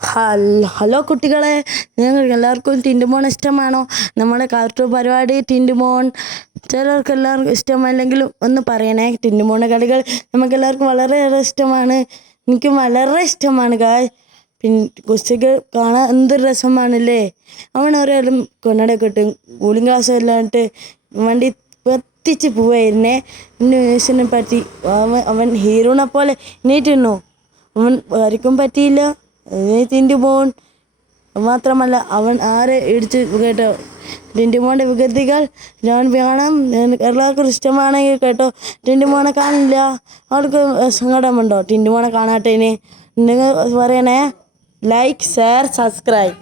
Hello കുട്ടികളെ, നിങ്ങൾക്ക് എല്ലാവർക്കും ടിൻറ്റുമോൻ ഇഷ്ടമാണോ? നമ്മുടെ കാർട്ടൂൺ പരിപാടി ടിൻറ്റുമോൻ ചിലർക്ക് എല്ലാവർക്കും ഇഷ്ടമല്ലെങ്കിലും ഒന്ന് പറയണേ. ടിൻറ്റുമോൻ്റെ കളികൾ നമുക്കെല്ലാവർക്കും വളരെയേറെ ഇഷ്ടമാണ്. എനിക്കും വളരെ ഇഷ്ടമാണ് പിന്നെ കൊച്ചുകൾ കാണാൻ എന്തൊരു രസമാണല്ലേ. അവൻ ഒരാളും കൊന്നടയൊക്കെ ഇട്ട് കൂളിംഗ് ഗ്ലാസ് എല്ലാം ഇട്ട് വണ്ടി എത്തിച്ച് പോവായിരുന്നേ. ന്യൂസിനെ പറ്റി അവൻ ഹീറോനെ പോലെ എണീറ്റിരുന്നു. അവൻ ആർക്കും പറ്റിയില്ല. ടിൻറ്റുമോൻ മാത്രമല്ല, അവൻ ആരെ ഇടിച്ച് കേട്ടോ. ടിൻറ്റുമോൻ്റെ വികൃതികൾ ഞാൻ വേണം. എല്ലാവർക്കും ഇഷ്ടമാണെങ്കിൽ കേട്ടോ. ടിൻറ്റുമോനെ കാണില്ല, അവർക്ക് സങ്കടമുണ്ടോ ടിൻറ്റുമോനെ കാണാത്തതിന്? നിങ്ങൾ പറയണേ. Like, share, subscribe.